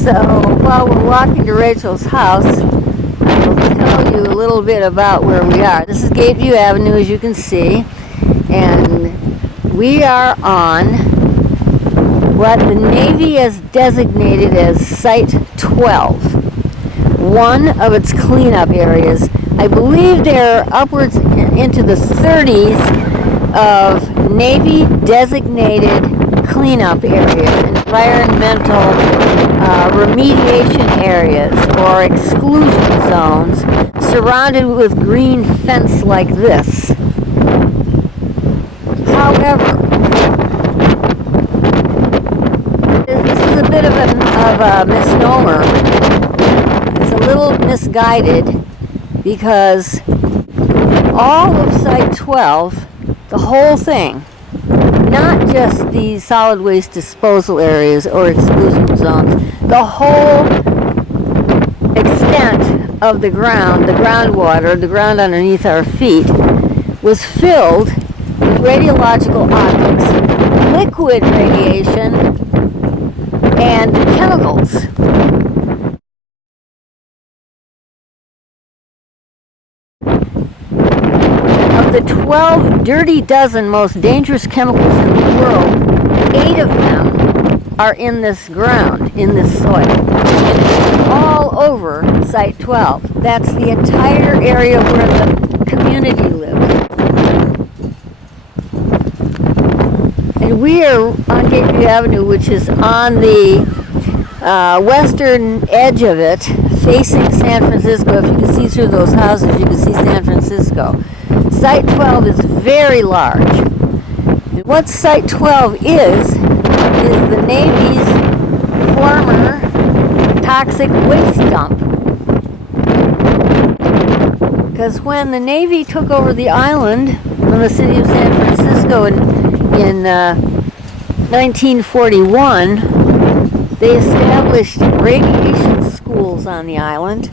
So while we're walking to Rachel's house, I will tell you a little bit about where we are. This is Gateview Avenue, as you can see, and we are on what the Navy has designated as Site 12, one of its cleanup areas. I believe there are upwards into the 30s of Navy designated cleanup areas, environmental remediation areas or exclusion zones surrounded with green fence like this. However, this is a bit of a misnomer. It's a little misguided because all of Site 12, the whole thing, not just the solid waste disposal areas or exclusion zones, the whole extent of the groundwater, the ground underneath our feet, was filled with radiological optics, liquid radiation, and chemicals. Of the 12 dirty dozen most dangerous chemicals in the world, 8 of them are in this ground, in this soil. All over Site 12. That's the entire area where the community lives. And we are on Gateview Avenue, which is on the western edge of it, facing San Francisco. If you can see through those houses, you can see San Francisco. Site 12 is very large. And what Site 12 is the Navy's former toxic waste dump. Because when the Navy took over the island from the city of San Francisco in 1941, they established radiation schools on the island,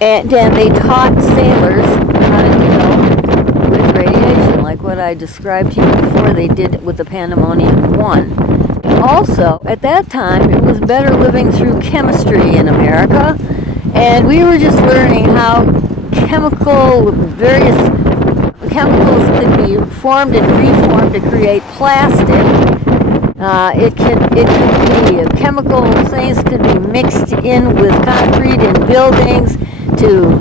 and they taught sailors how to deal with radiation, like what I described to you before they did with the Pandemonium 1. Also, at that time, it was better living through chemistry in America, and we were just learning how various chemicals could be formed and reformed to create plastic. It could be chemical things could be mixed in with concrete in buildings to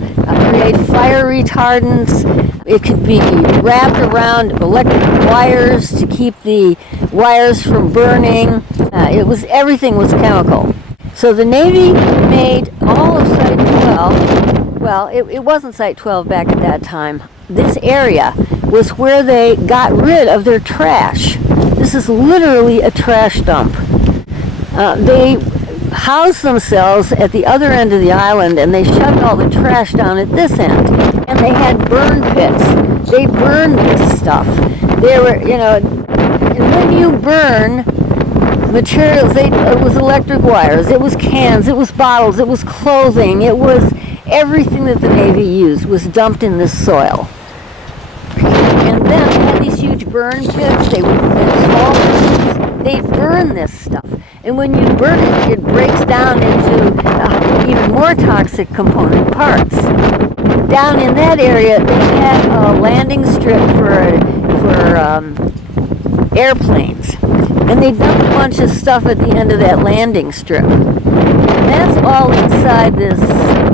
create fire retardants. It could be wrapped around electric wires to keep the wires from burning. Everything was chemical. So the Navy made all of Site 12. Well, it wasn't Site 12 back at that time. This area was where they got rid of their trash. This is literally a trash dump. They housed themselves at the other end of the island, and they shoved all the trash down at this end. And they had burn pits. They burned this stuff. And when you burn materials, it was electric wires, it was cans, it was bottles, it was clothing, it was everything that the Navy used was dumped in this soil. And then they had these huge burn pits. They burn this stuff. And when you burn it, it breaks down into even more toxic component parts. Down in that area, they had a landing strip for airplanes. And they dumped a bunch of stuff at the end of that landing strip. And that's all inside this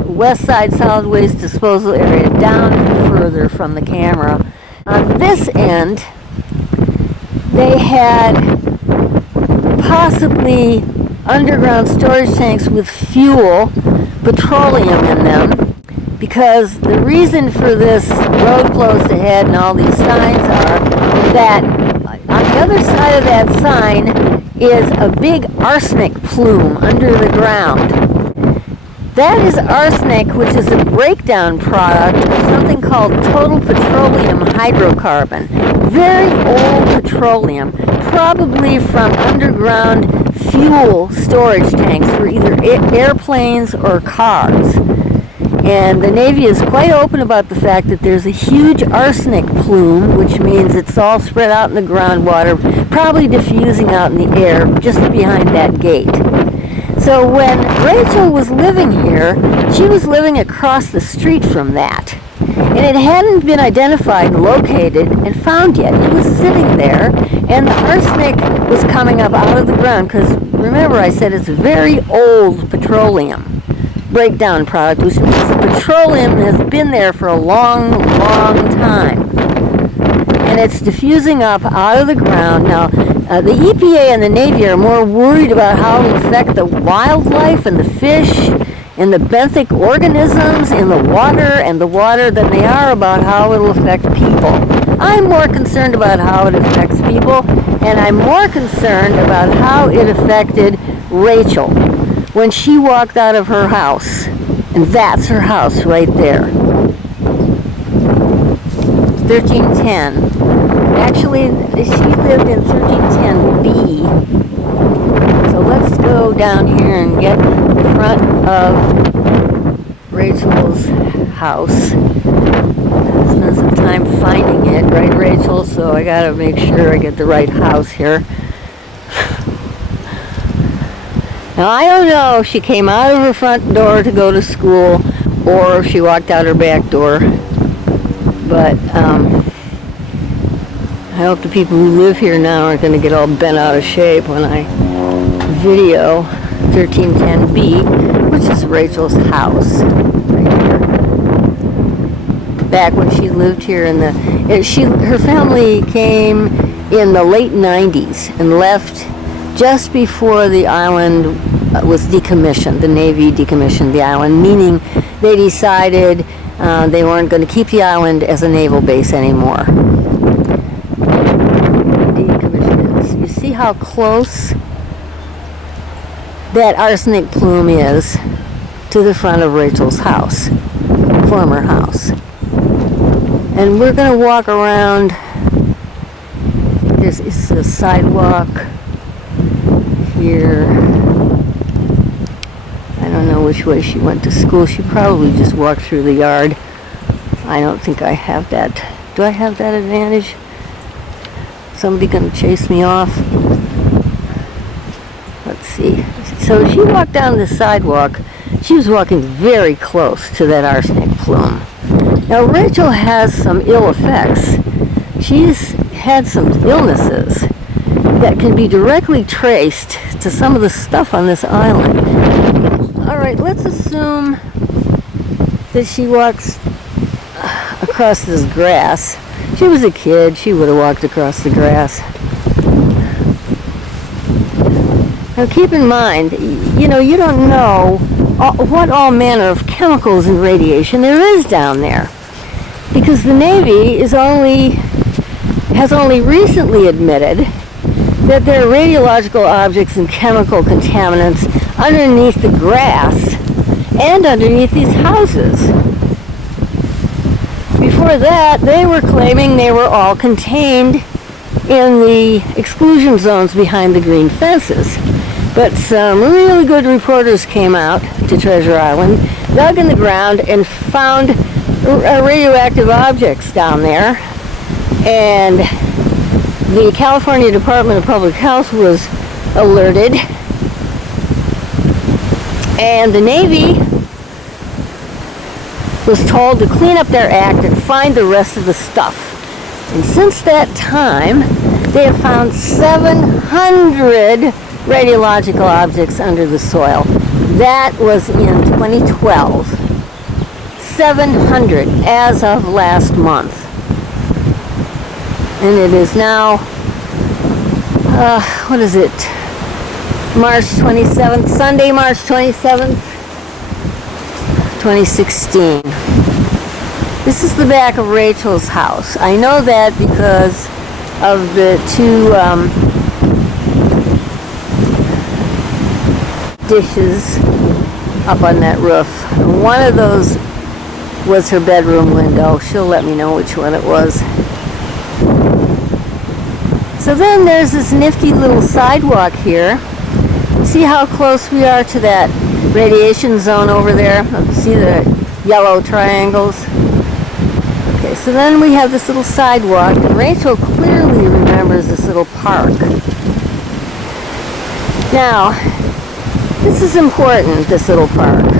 West Side Solid Waste Disposal area, down further from the camera. On this end, they had possibly underground storage tanks with fuel, petroleum in them, because the reason for this road closed ahead and all these signs are that on the other side of that sign is a big arsenic plume under the ground. That is arsenic, which is a breakdown product of something called total petroleum hydrocarbon. Very old petroleum, probably from underground fuel storage tanks for either airplanes or cars. And the Navy is quite open about the fact that there's a huge arsenic plume, which means it's all spread out in the groundwater, probably diffusing out in the air just behind that gate. So when Rachel was living here, she was living across the street from that. And it hadn't been identified, located, and found yet. It was sitting there, and the arsenic was coming up out of the ground, because remember I said it's very old petroleum breakdown product, which means the petroleum has been there for a long, long time. And it's diffusing up out of the ground. Now, the EPA and the Navy are more worried about how it will affect the wildlife and the fish and the benthic organisms in the water than they are about how it will affect people. I'm more concerned about how it affects people, and I'm more concerned about how it affected Rachel when she walked out of her house. And that's her house right there. 1310. Actually, she lived in 1310B. So let's go down here and get the front of Rachel's house. Spend some time finding it, right, Rachel? So I gotta make sure I get the right house here. Now, I don't know if she came out of her front door to go to school or if she walked out her back door. But I hope the people who live here now aren't going to get all bent out of shape when I video 1310B, which is Rachel's house right here. Back when she lived here her family came in the late 90s and left just before the island was decommissioned. The Navy decommissioned the island, meaning they decided they weren't going to keep the island as a naval base anymore. Decommissioned. You see how close that arsenic plume is to the front of Rachel's house, former house. And we're going to walk around. This is a sidewalk here. I don't know which way she went to school. She probably just walked through the yard. I don't think I have that. Do I have that advantage? Somebody gonna chase me off? Let's see. So she walked down the sidewalk. She was walking very close to that arsenic plume. Now Rachel has some ill effects. She's had some illnesses that can be directly traced to some of the stuff on this island. All right, let's assume that she walks across this grass. She was a kid, she would have walked across the grass. Now keep in mind, you don't know what all manner of chemicals and radiation there is down there. Because the Navy has only recently admitted that there are radiological objects and chemical contaminants underneath the grass and underneath these houses. Before that, they were claiming they were all contained in the exclusion zones behind the green fences. But some really good reporters came out to Treasure Island, dug in the ground, and found radioactive objects down there. And the California Department of Public Health was alerted. And the Navy was told to clean up their act and find the rest of the stuff. And since that time, they have found 700 radiological objects under the soil. That was in 2012. 700 as of last month. And it is now, what is it? March 27th, Sunday, March 27th, 2016. This is the back of Rachel's house. I know that because of the two dishes up on that roof. One of those was her bedroom window. She'll let me know which one it was. So then there's this nifty little sidewalk here. See how close we are to that radiation zone over there? See the yellow triangles? Okay, so then we have this little sidewalk, and Rachel clearly remembers this little park. Now, This is important, this little park.